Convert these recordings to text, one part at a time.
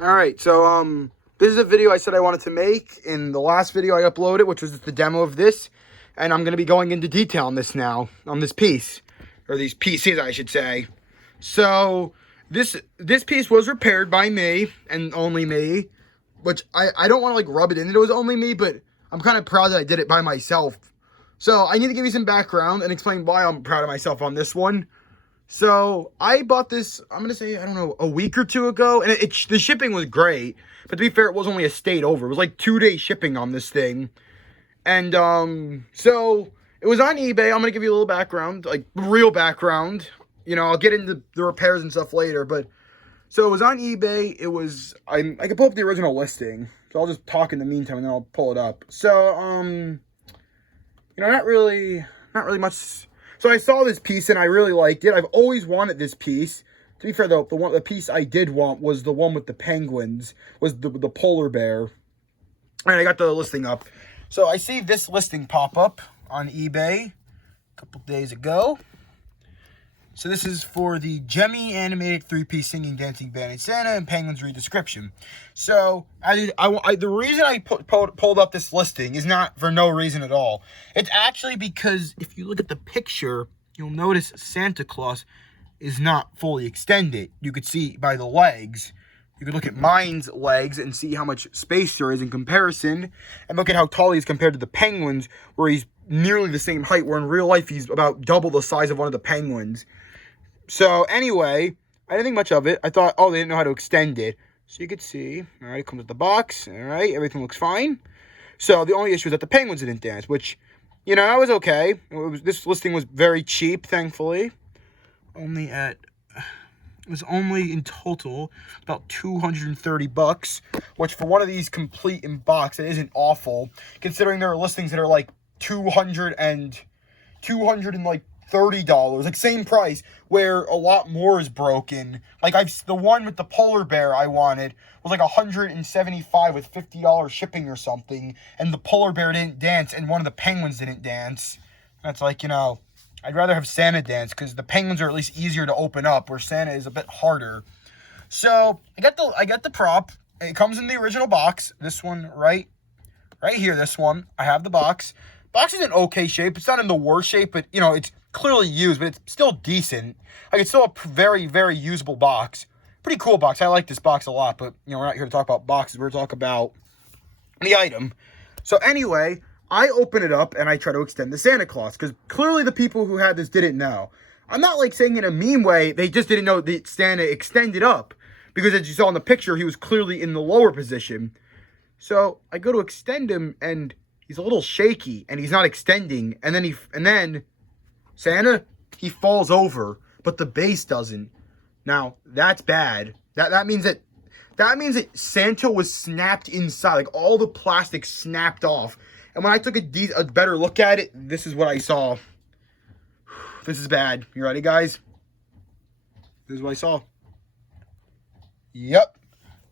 Alright, so, this is a video I said I wanted to make. In the last video I uploaded, which was the demo of this. And I'm going to be going into detail on this now, on this piece. Or these pieces, I should say. So, this piece was repaired by me, and only me. Which, I don't want to, like, rub it in that it was only me, but I'm kind of proud that I did it by myself. So, I need to give you some background and explain why I'm proud of myself on this one. So, I bought this, I'm going to say, I don't know, a week or two ago. And the shipping was great. But to be fair, it was only a state over. It was like 2-day shipping on this thing. And, so, it was on eBay. I'm going to give you a little background, like, real background. You know, I'll get into the repairs and stuff later. But, so, it was on eBay. It was, I can pull up the original listing. So, I'll just talk in the meantime and then I'll pull it up. So, you know, not really much. So I saw this piece and I really liked it. I've always wanted this piece. To be fair though, the piece I did want was the one with the penguins, was the polar bear. And I got the listing up. So I see this listing pop up on eBay a couple days ago. So this is for the Gemmy animated 3-piece singing dancing band in Santa and Penguins read description. So the reason I pulled up this listing is not for no reason at all. It's actually because if you look at the picture, you'll notice Santa Claus is not fully extended. You could see by the legs. You could look at mine's legs and see how much space there is in comparison. And look at how tall he is compared to the penguins, where he's nearly the same height, where in real life he's about double the size of one of the penguins. So, anyway, I didn't think much of it. I thought, oh, they didn't know how to extend it. So, you could see, all right, it comes with the box. All right, everything looks fine. So, the only issue is that the penguins didn't dance, which, you know, that was okay. This listing was very cheap, thankfully. It was only in total about $230, which for one of these complete in box, it isn't awful, considering there are listings that are like $230, like same price, where a lot more is broken. Like the one with the polar bear I wanted was like $175 with $50 shipping or something, and the polar bear didn't dance, and one of the penguins didn't dance. That's like, you know, I'd rather have Santa dance, because the penguins are at least easier to open up, where Santa is a bit harder. So, I got the prop. It comes in the original box. This one, right here, this one. I have the box. Box is in okay shape. It's not in the worst shape, but, you know, it's clearly used, but it's still decent. Like, it's still a very, very usable box. Pretty cool box. I like this box a lot, but, you know, we're not here to talk about boxes. We're here to talk about the item. So, anyway, I open it up and I try to extend the Santa Claus, because clearly the people who had this didn't know. I'm not like saying in a mean way, they just didn't know that Santa extended up, because as you saw in the picture, he was clearly in the lower position. So I go to extend him and he's a little shaky and he's not extending, and then Santa, he falls over, but the base doesn't. Now that's bad. That means that Santa was snapped inside, like all the plastic snapped off. And when I took a better look at it, this is what I saw. This is bad. You ready, guys? This is what I saw. Yep.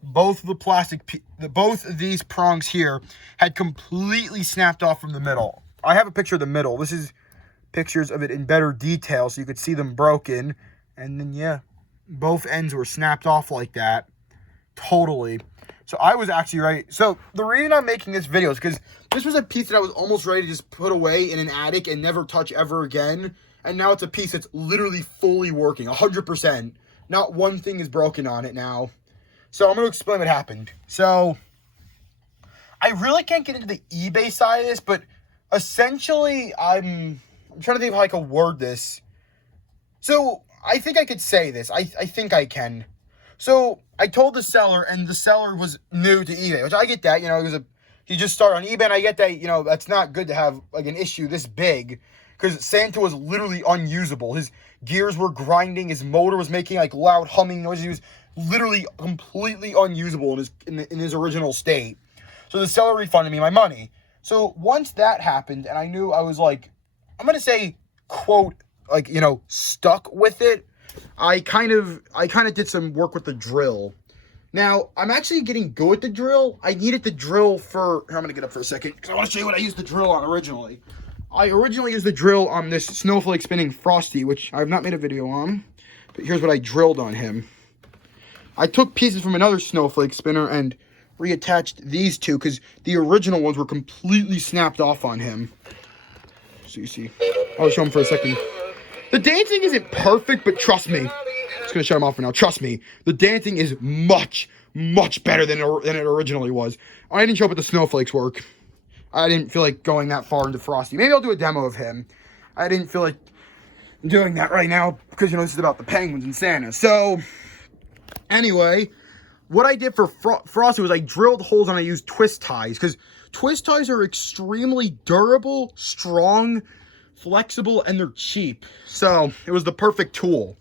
Both of these prongs here had completely snapped off from the middle. I have a picture of the middle. This is pictures of it in better detail, so you could see them broken. And then, yeah, both ends were snapped off like that. Totally. So I was actually ready. So the reason I'm making this video is because this was a piece that I was almost ready to just put away in an attic and never touch ever again. And now it's a piece that's literally fully working, 100%. Not one thing is broken on it now. So I'm going to explain what happened. So I really can't get into the eBay side of this, but essentially I'm trying to think of how I could word this. So I think I could say this. I think I can. So I told the seller, and the seller was new to eBay, which I get that, you know, he just started on eBay, and I get that, you know, that's not good to have like an issue this big, because Santa was literally unusable. His gears were grinding, his motor was making like loud humming noises. He was literally completely unusable in his original state. So the seller refunded me my money. So once that happened, and I knew I was like, I'm gonna say, quote, like, you know, stuck with it, I kind of did some work with the drill. Now, I'm actually getting good with the drill. I needed the drill for... Here, I'm going to get up for a second, because I want to show you what I used the drill on originally. I originally used the drill on this snowflake spinning Frosty, which I have not made a video on. But here's what I drilled on him. I took pieces from another snowflake spinner and reattached these two because the original ones were completely snapped off on him. So you see, I'll show him for a second. The dancing isn't perfect, but trust me. I'm just gonna shut him off for now. Trust me, the dancing is much, much better than it originally was. I didn't show up at the snowflakes work. I didn't feel like going that far into Frosty. Maybe I'll do a demo of him. I didn't feel like doing that right now because, you know, this is about the penguins and Santa. So, anyway, what I did for Frosty was I drilled holes and I used twist ties because twist ties are extremely durable, strong, flexible, and they're cheap. So, it was the perfect tool.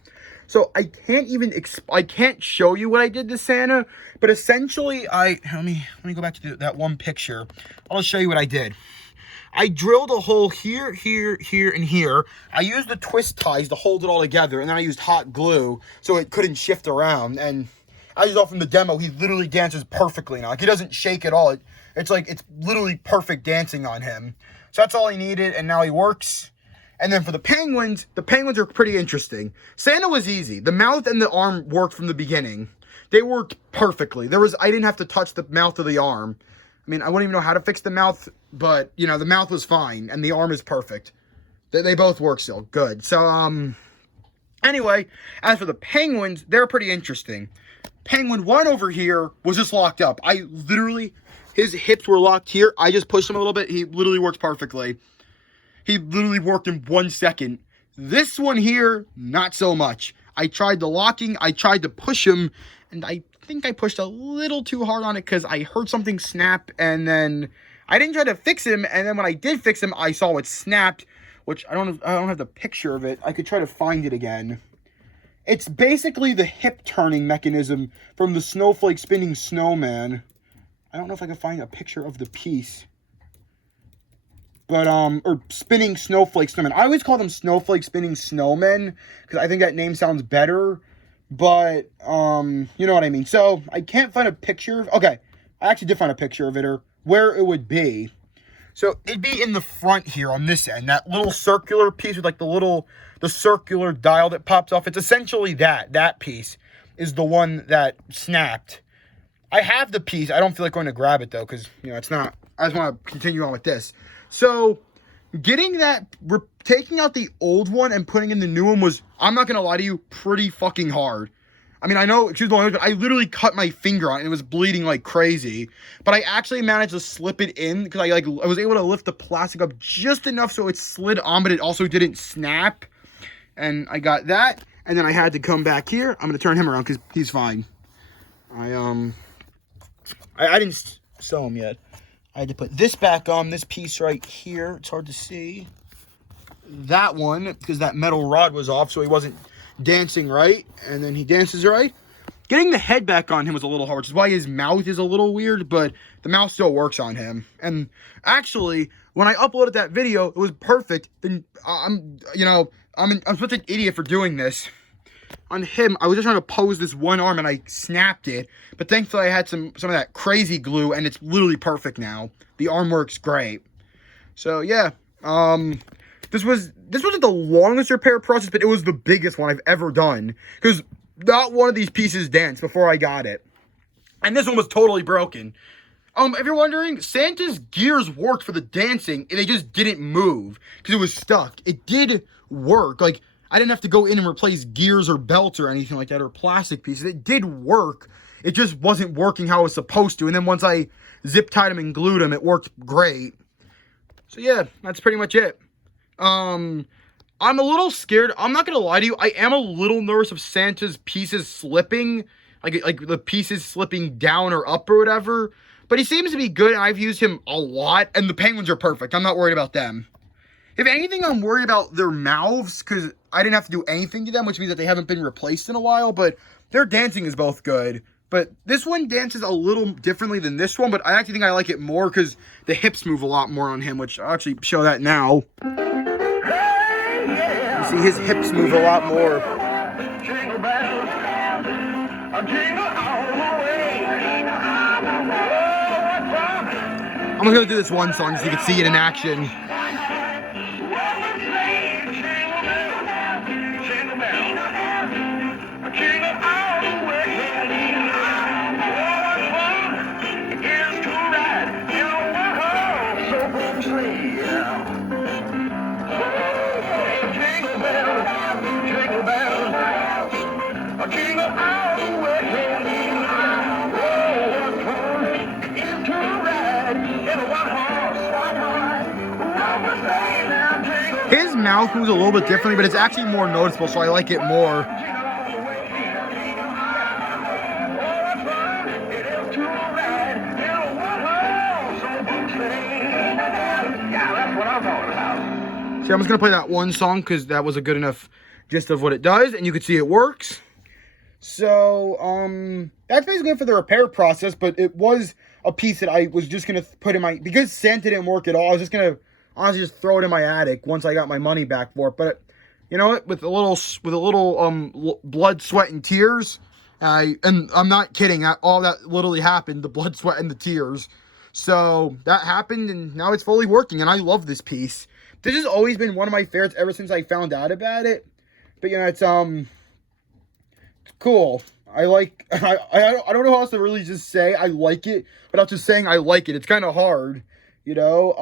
So, I can't show you what I did to Santa, but essentially, let me go back to that one picture. I'll show you what I did. I drilled a hole here, here, here, and here. I used the twist ties to hold it all together, and then I used hot glue so it couldn't shift around. And as you saw from the demo, he literally dances perfectly now. Like, he doesn't shake at all. It's literally perfect dancing on him. So that's all he needed, and now he works. And then for the penguins are pretty interesting. Santa was easy. The mouth and the arm worked from the beginning. They worked perfectly. I didn't have to touch the mouth or the arm. I mean, I wouldn't even know how to fix the mouth, but, you know, the mouth was fine, and the arm is perfect. They both work still. Good. So, anyway, as for the penguins, they're pretty interesting. Penguin 1 over here was just locked up. His hips were locked here. I just pushed him a little bit. He literally worked perfectly. He literally worked in 1 second. This one here, not so much. I tried the locking, I tried to push him, and I think I pushed a little too hard on it because I heard something snap, and then I didn't try to fix him, and then when I did fix him, I saw it snapped, which I don't have the picture of it. I could try to find it again. It's basically the hip turning mechanism from the snowflake spinning snowman. I don't know if I can find a picture of the piece. But, or spinning snowflake snowmen. I always call them snowflake spinning snowmen, because I think that name sounds better, but, you know what I mean. So, I can't find a picture. Okay, I actually did find a picture of it, or where it would be. So, it'd be in the front here on this end, that little circular piece with, like, the circular dial that pops off. It's essentially that piece is the one that snapped. I have the piece. I don't feel like going to grab it, though, because, you know, it's not, I just want to continue on with this. So, taking out the old one and putting in the new one was, I'm not going to lie to you, pretty fucking hard. I mean, I know, excuse the language, but I literally cut my finger on it and it was bleeding like crazy. But I actually managed to slip it in because I was able to lift the plastic up just enough so it slid on, but it also didn't snap. And I got that. And then I had to come back here. I'm going to turn him around because he's fine. I didn't sew him yet. I had to put this back on, this piece right here. It's hard to see. That one, because that metal rod was off, so he wasn't dancing right. And then he dances right. Getting the head back on him was a little hard, which is why his mouth is a little weird, but the mouth still works on him. And actually, when I uploaded that video, it was perfect. Then I'm such an idiot for doing this. On him, I was just trying to pose this one arm and I snapped it. But thankfully I had some of that crazy glue and it's literally perfect now. The arm works great. So yeah, this wasn't the longest repair process, but it was the biggest one I've ever done. Because not one of these pieces danced before I got it. And this one was totally broken. If you're wondering, Santa's gears worked for the dancing and they just didn't move because it was stuck. It did work. Like, I didn't have to go in and replace gears or belts or anything like that, or plastic pieces. It did work. It just wasn't working how it was supposed to. And then once I zip tied them and glued them, it worked great. So yeah, that's pretty much it. I'm a little scared. I'm not going to lie to you. I am a little nervous of Santa's pieces slipping, like the pieces slipping down or up or whatever. But he seems to be good. And I've used him a lot. And the penguins are perfect. I'm not worried about them. If anything, I'm worried about their mouths because I didn't have to do anything to them, which means that they haven't been replaced in a while, but their dancing is both good. But this one dances a little differently than this one, but I actually think I like it more because the hips move a lot more on him, which I'll actually show that now. You see his hips move a lot more. I'm going to do this one song so you can see it in action. mouth moves a little bit differently, but it's actually more noticeable, so I like it more. See, I'm just gonna play that one song because that was a good enough gist of what it does, and you can see it works. So, that's basically it for the repair process, but it was a piece that I was just gonna put in my, because Santa didn't work at all, I was just gonna honestly just throw it in my attic once I got my money back for it. But you know what, with a little blood, sweat, and tears, and I'm not kidding, all that literally happened, the blood, sweat, and the tears. So that happened, and now it's fully working, and I love this piece. This has always been one of my favorites ever since I found out about it. But you know, it's cool. I like, I don't know how else to really just say I like it, but I'm just saying I like it. It's kind of hard, you know.